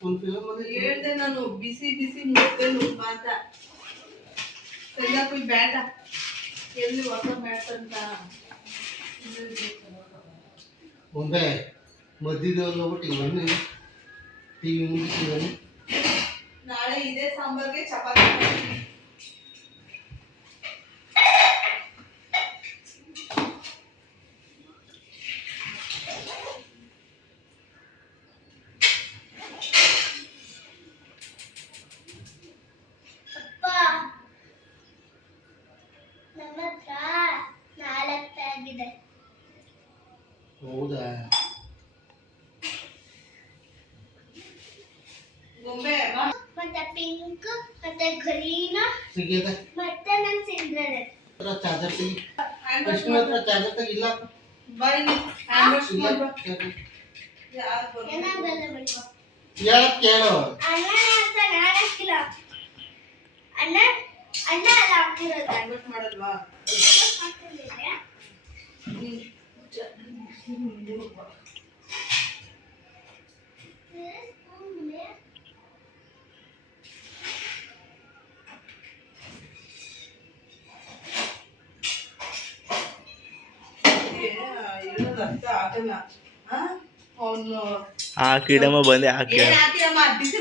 ಹೇಳ್ದೆ ನಾನು ಬಿಸಿ ಬಿಸಿ ಮುದ್ದೆ ನುಗ್ಗ ಅಂತ ತಂದಾಕಿ ಬ್ಯಾಟ ಎಲ್ಲಿ ಹೊಸ ಬ್ಯಾಟ್ ಅಂತ ಒಂದೇ ಮಧ್ಯದಲ್ಲಿ ಹೋಗ್ಬಿಟ್ಟು ಇವನ್ನೇ ಟಿವಿ ಮುಂದೆ ನಾಳೆ ಇದೇ ಸಾಂಬಾರ್ಗೆ ಚಪಾತಿ ಮಾಡ್ತೀನಿ. ಹೌದಾ ಗೊಂಬೆ ಮತ್ತೆ ಪಿಂಕ್ ಮತ್ತೆ ಗ್ರೀನ್ ಸಿಗಿದೆ ಮತ್ತೆ ನಾನು ಸಿಂಡ್ರೆಲ್ಲ ಚಾರ್ಜರ್ ತೆಗಿ ಕೃಷ್ಣ ಹತ್ರ ಚಾರ್ಜರ್ ತೆಗಿಲ್ಲ ಬಾಯ್ ಹ್ಯಾಂಡ್ ವಾಶ್ ಮಾಡು ಏನಾಗಲ್ಲ ಬಿಡಿ ಯಾಕೆ ಕೇಳು ಅಣ್ಣ ಅಂತ ನಾನು ಹಾಕಿಲ್ಲ ಅಣ್ಣ ಅಣ್ಣ ಅಲ್ಲ ಹಾಕಿರೋದು ಹ್ಯಾಂಡ್ ವಾಶ್ ಮಾಡಲ್ವಾ ಹೇಳೋದು ಅರ್ಥ ಆಗಲ್ಲ. ಅವನು ಹಾಕಿಡಮ್ಮ ಬಂದೆ ಹಾಕಿ ಏನ್ ಹಾಕಿರಮ್ಮ